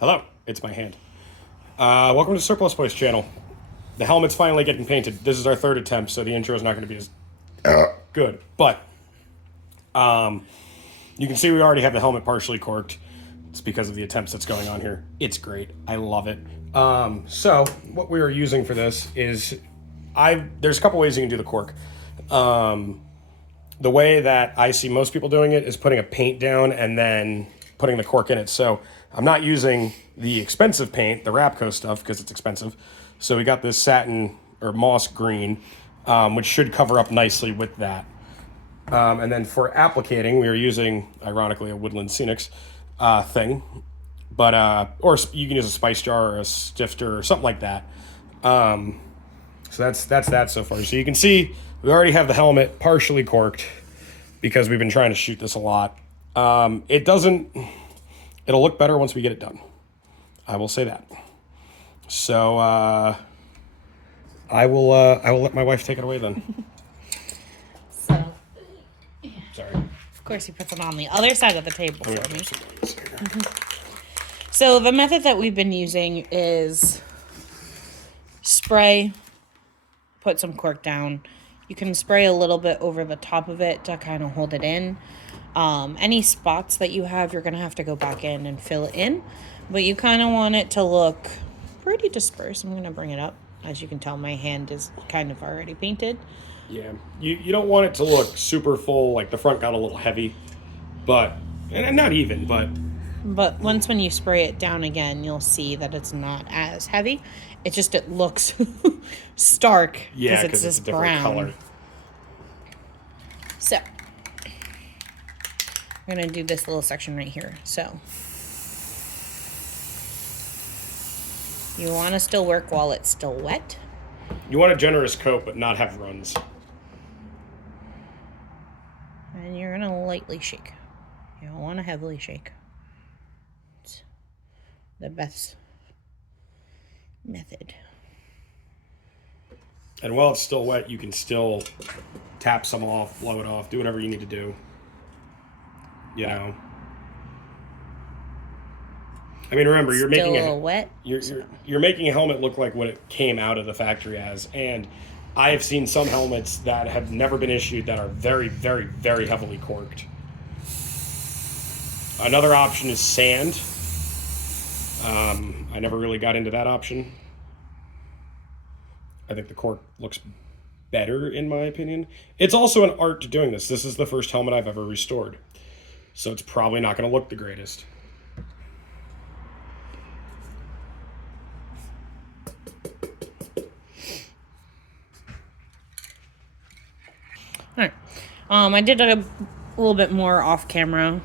Hello, it's my hand. Welcome to Surplus Place channel. The helmet's finally getting painted. This is our third attempt, so the intro is not going to be as good. But you can see we already have the helmet partially corked. It's because of the attempts that's going on here. It's great. I love it. So what we are using for this is, there's a couple ways you can do the cork. The way that I see most people doing it is putting a paint down and then putting the cork in it. So I'm not using the expensive paint, the Rapco stuff, because it's expensive. So we got this satin or moss green, which should cover up nicely with that. And then for applicating, we are using, ironically, a Woodland Scenics thing. But, or you can use a spice jar or a stifter or something like that. So that's that so far. So you can see we already have the helmet partially corked because we've been trying to shoot this a lot. It'll look better once we get it done. I will say that. So I will let my wife take it away then. So, Sorry. of course, he puts it on the other side of the table for me. So the method that we've been using is spray, put some cork down. You can spray a little bit over the top of it to kind of hold it in. Any spots that you have, you're going to have to go back in and fill it in. But you kind of want it to look pretty dispersed. I'm going to bring it up. As you can tell, my hand is kind of already painted. Yeah, you don't want it to look super full, like the front got a little heavy, but, and not even, but. But once when you spray it down again, you'll see that it's not as heavy. It looks stark Yeah, because it's this a different brown color. So I'm going to do this little section right here. So you want to still work while it's still wet. You want a generous coat, but not have runs. And you're going to lightly shake. You don't want to heavily shake. It's the best method. And while it's still wet, you can still tap some off, blow it off, do whatever you need to do. You know. I mean, remember, you're Still making a little wet. You're making a helmet look like what it came out of the factory as, and I have seen some helmets that have never been issued that are very, very, very heavily corked. Another option is sand. I never really got into that option. I think the cork looks better, in my opinion. It's also an art to doing this. This is the first helmet I've ever restored, so it's probably not going to look the greatest. All right. I did a little bit more off camera.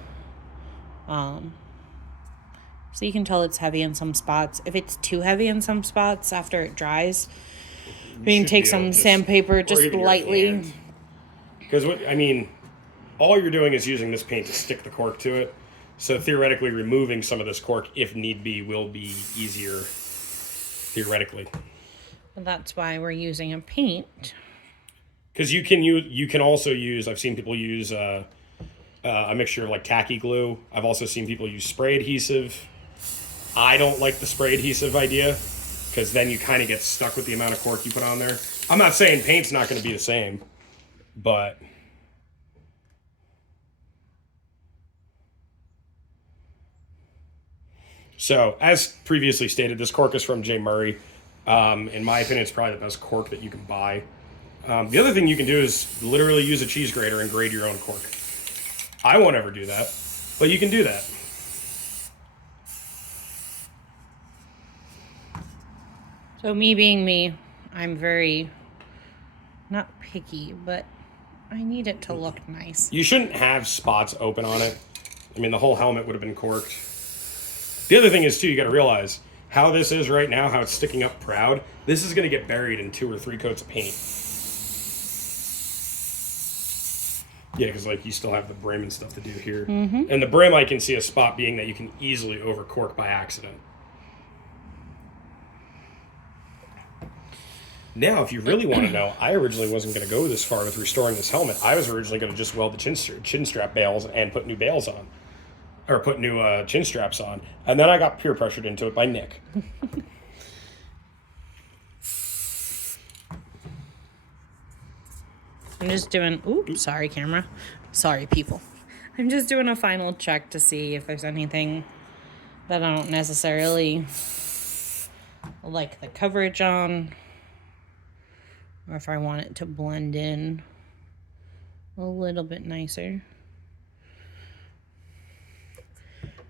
So you can tell it's heavy in some spots. If it's too heavy in some spots after it dries, you can take some sandpaper just lightly. Because all you're doing is using this paint to stick the cork to it. So theoretically, removing some of this cork, if need be, will be easier. Theoretically. And that's why we're using a paint. Because you can also use. I've seen people use a mixture of like tacky glue. I've also seen people use spray adhesive. I don't like the spray adhesive idea because then you kind of get stuck with the amount of cork you put on there. I'm not saying paint's not going to be the same, but so as previously stated, this cork is from J. Murray. In my opinion, it's probably the best cork that you can buy. The other thing you can do is literally use a cheese grater and grate your own cork. I won't ever do that, but you can do that. So me being me, I'm very, not picky, but I need it to look nice. You shouldn't have spots open on it. I mean, the whole helmet would have been corked. The other thing is, too, you got to realize how this is right now, how it's sticking up proud. This is going to get buried in 2 or 3 coats of paint. Yeah, because like you still have the brim and stuff to do here. Mm-hmm. And the brim, I can see a spot being that you can easily overcork by accident. Now, if you really want to know, I originally wasn't going to go this far with restoring this helmet. I was originally going to just weld the chin strap bails and put new bails on. or put new chin straps on. And then I got peer pressured into it by Nick. I'm just doing, oops, sorry camera. Sorry people. I'm just doing a final check to see if there's anything that I don't necessarily like the coverage on, or if I want it to blend in a little bit nicer.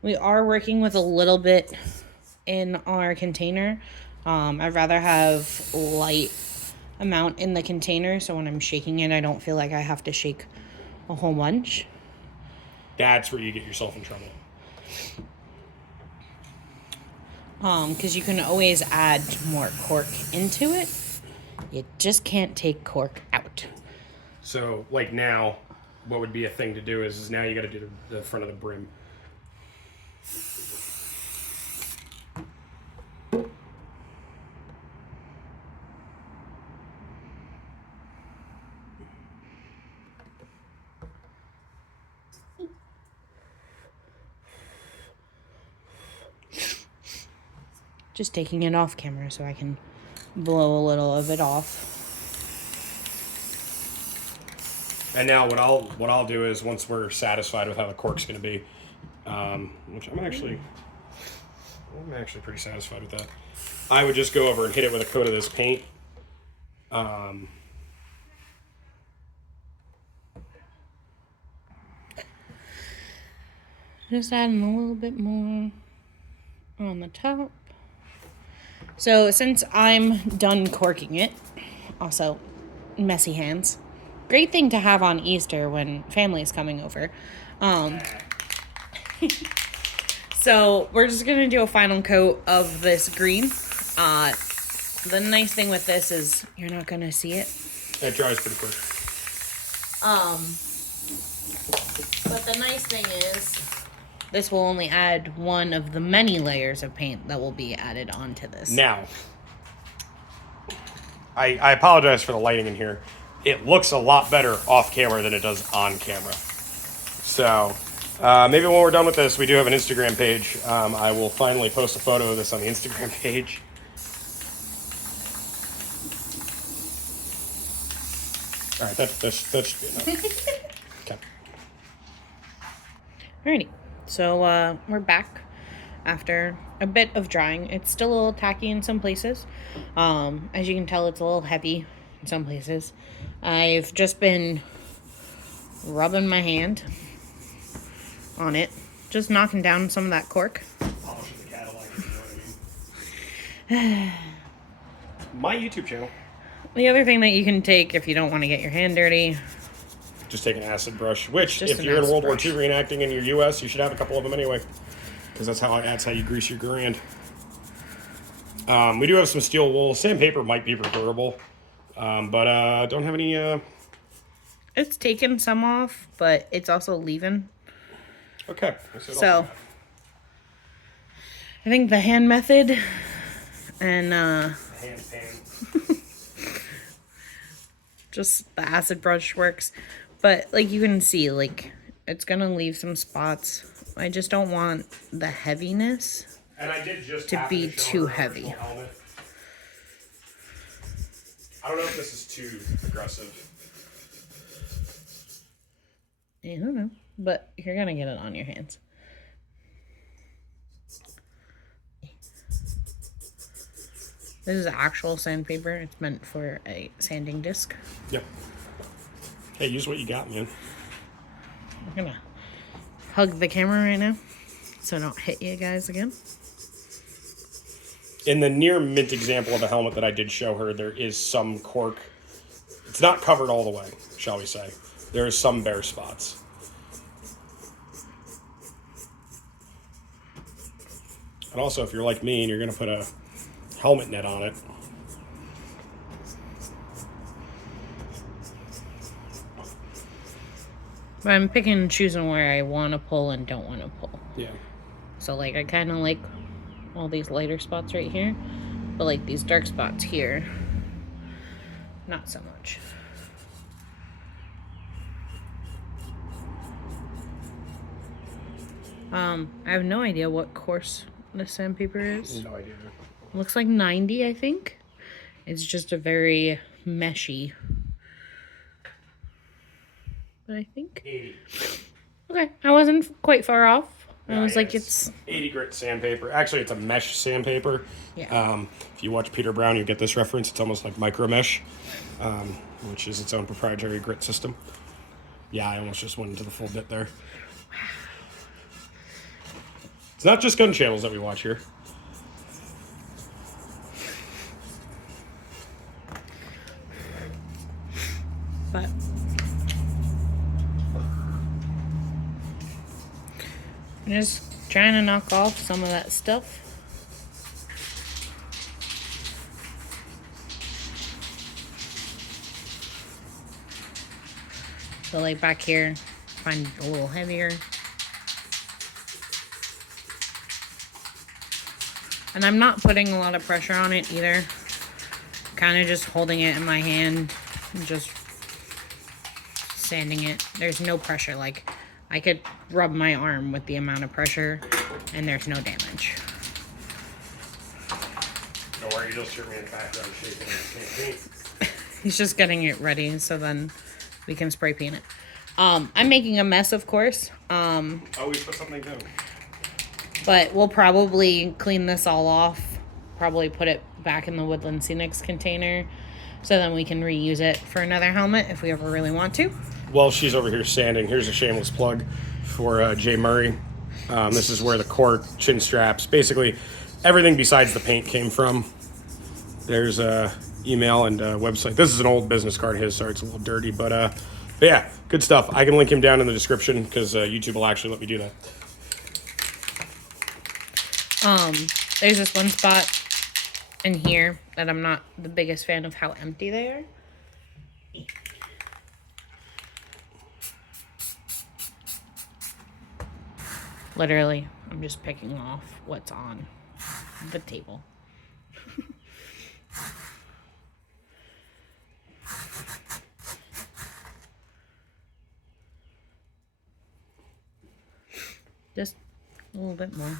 We are working with a little bit in our container. I'd rather have light amount in the container, so when I'm shaking it, I don't feel like I have to shake a whole bunch. That's where you get yourself in trouble. Because you can always add more cork into it. You just can't take cork out. So, like now, what would be a thing to do is now you got to do the front of the brim. Just taking it off camera so I can blow a little of it off. And now what I'll do is once we're satisfied with how the cork's going to be, which I'm actually pretty satisfied with that. I would just go over and hit it with a coat of this paint. Just adding a little bit more on the top. So since I'm done corking it, also messy hands, great thing to have on Easter when family's coming over. So we're just gonna do a final coat of this green. The nice thing with this is you're not gonna see it. It dries pretty quick. But the nice thing is this will only add one of the many layers of paint that will be added onto this. Now, I apologize for the lighting in here. It looks a lot better off camera than it does on camera. So, maybe when we're done with this, we do have an Instagram page. I will finally post a photo of this on the Instagram page. All right, that should be enough. Okay. Alrighty. So we're back after a bit of drying. It's still a little tacky in some places. As you can tell, it's a little heavy in some places. I've just been rubbing my hand on it, just knocking down some of that cork. Polishing the Cadillac, if you know what I mean. My YouTube channel. The other thing that you can take if you don't want to get your hand dirty, just take an acid brush, which Just if an you're in acid World brush. War II reenacting in your U.S., you should have a couple of them anyway, because that's how you grease your grand. We do have some steel wool. Sandpaper might be preferable, but don't have any. it's taken some off, but it's also leaving. Okay. So I think the hand method and hand pan. just the acid brush works. But like you can see, like it's gonna leave some spots. I just don't want the heaviness And I did just to be too heavy. Helmet. I don't know if this is too aggressive. I don't know, but you're gonna get it on your hands. This is actual sandpaper. It's meant for a sanding disc. Yep. Hey, use what you got, man. I'm gonna hug the camera right now so I don't hit you guys again. In the near mint example of a helmet that I did show her, there is some cork. It's not covered all the way, shall we say. There is some bare spots. And also, if you're like me and you're going to put a helmet net on it, But I'm picking and choosing where I want to pull and don't want to pull. yeah. So like I kind of like all these lighter spots right here, but like these dark spots here, not so much. I have no idea what coarse this sandpaper is. No idea. Looks like 90, I think. It's just a very meshy. But I think 80. okay, I wasn't quite far off. I was Yeah, like, it's 80 grit sandpaper. Actually, it's a mesh sandpaper. yeah. If you watch Peter Brown, you get this reference. It's almost like micro mesh, which is its own proprietary grit system. Yeah, I almost just went into the full bit there. It's not just gun channels that we watch here. But I'm just trying to knock off some of that stuff. So like back here, find it a little heavier. And I'm not putting a lot of pressure on it either. Kind of just holding it in my hand and just sanding it. There's no pressure. Like, I could rub my arm with the amount of pressure and there's no damage. Don't worry, you'll hear me in the background shaking the paint. He's just getting it ready so then we can spray paint it. I'm making a mess, of course. Oh, we put something down. But we'll probably clean this all off. Probably put it back in the Woodland Scenics container. So then we can reuse it for another helmet if we ever really want to. While she's over here sanding, here's a shameless plug for Jay Murray. This is where the cork, chin straps, basically everything besides the paint came from. There's a email and a website. This is an old business card of his, sorry it's a little dirty, but yeah, good stuff. I can link him down in the description because YouTube will actually let me do that. There's this one spot in here that I'm not the biggest fan of how empty they are. Literally, I'm just picking off what's on the table. Just a little bit more.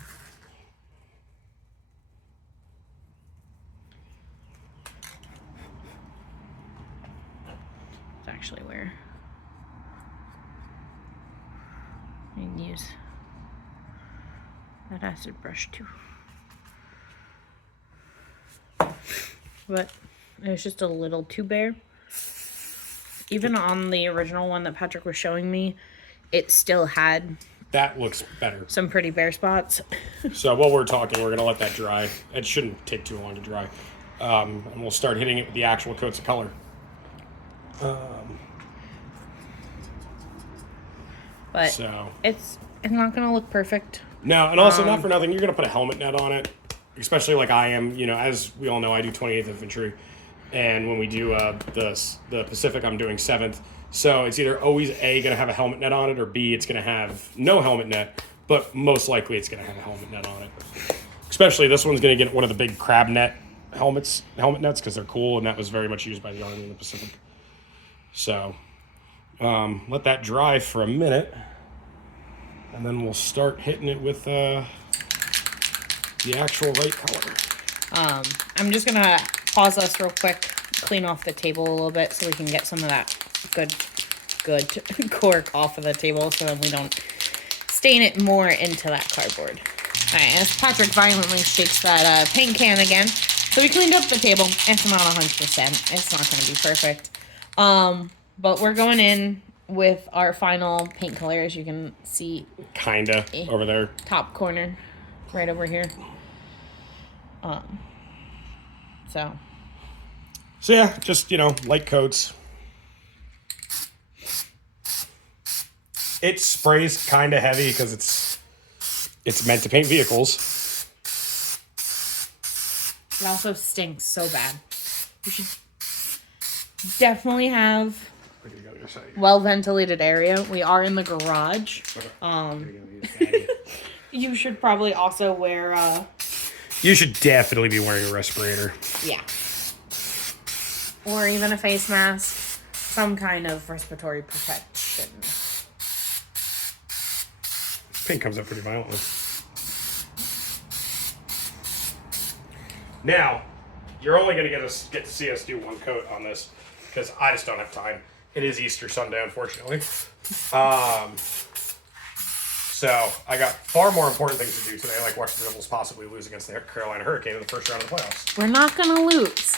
It's actually where I can use that acid brush too. But it was just a little too bare. Even on the original one that Patrick was showing me, it still had That looks better. some pretty bare spots. So while we're talking, we're going to let that dry. It shouldn't take too long to dry. And we'll start hitting it with the actual coats of color. But So it's not gonna look perfect. no, and also not for nothing, you're going to put a helmet net on it, especially like I am. You know, as we all know, I do 28th Infantry. And when we do the Pacific, I'm doing 7th. So it's either always A, going to have a helmet net on it, or B, it's going to have no helmet net, but most likely it's going to have a helmet net on it. Especially this one's going to get one of the big crab net helmet nets because they're cool, and that was very much used by the Army in the Pacific. So let that dry for a minute, and then we'll start hitting it with the actual right color. I'm just gonna pause us real quick, clean off the table a little bit so we can get some of that good cork off of the table so that we don't stain it more into that cardboard. Alright, as Patrick violently shakes that paint can again. So we cleaned up the table. It's not 100%. It's not going to be perfect. But we're going in with our final paint color, as you can see. Kinda over there. Top corner, right over here. So yeah, just, light coats. It sprays kind of heavy because it's meant to paint vehicles. it also stinks so bad. You should definitely have well ventilated area. We are in the garage. You should probably also wear You should definitely be wearing a respirator. yeah. Or even a face mask. Some kind of respiratory protection. paint comes up pretty violently. Now, you're only going to get to see us do one coat on this because I just don't have time. It is Easter Sunday, unfortunately. So I got far more important things to do today, like watch the Devils possibly lose against the Carolina Hurricane in the first round of the playoffs. We're not going to lose.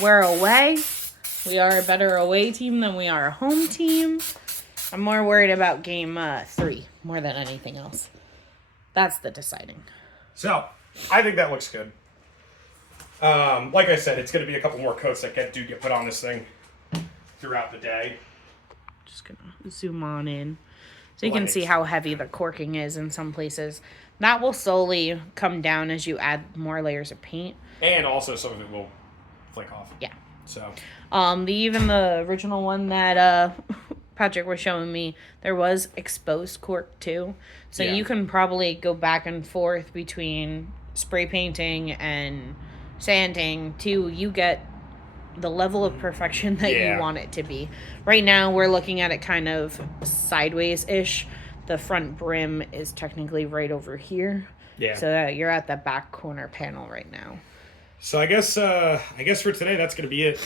We're away. We are a better away team than we are a home team. I'm more worried about game 3 more than anything else. That's the deciding. So, I think that looks good. Like I said, it's going to be a couple more coats that get put on this thing throughout the day. Just going to zoom on in. So you can see how heavy the corking is in some places. That will slowly come down as you add more layers of paint. And also some of it will flake off. Yeah. So. Even the original one that Patrick was showing me, there was exposed cork too. So you can probably go back and forth between spray painting and sanding till you get the level of perfection that you want it to be. Right now, we're looking at it kind of sideways-ish. The front brim is technically right over here. Yeah. So you're at the back corner panel right now. So I guess for today, that's going to be it.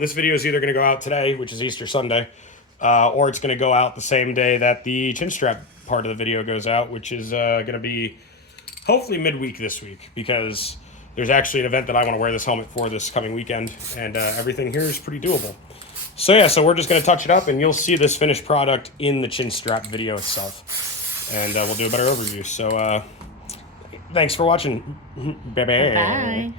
This video is either going to go out today, which is Easter Sunday, or it's going to go out the same day that the chin strap part of the video goes out, which is going to be hopefully midweek this week, because there's actually an event that I want to wear this helmet for this coming weekend, and everything here is pretty doable. So yeah, so we're just going to touch it up, and you'll see this finished product in the chin strap video itself, and we'll do a better overview. So thanks for watching. Bye-bye. Bye.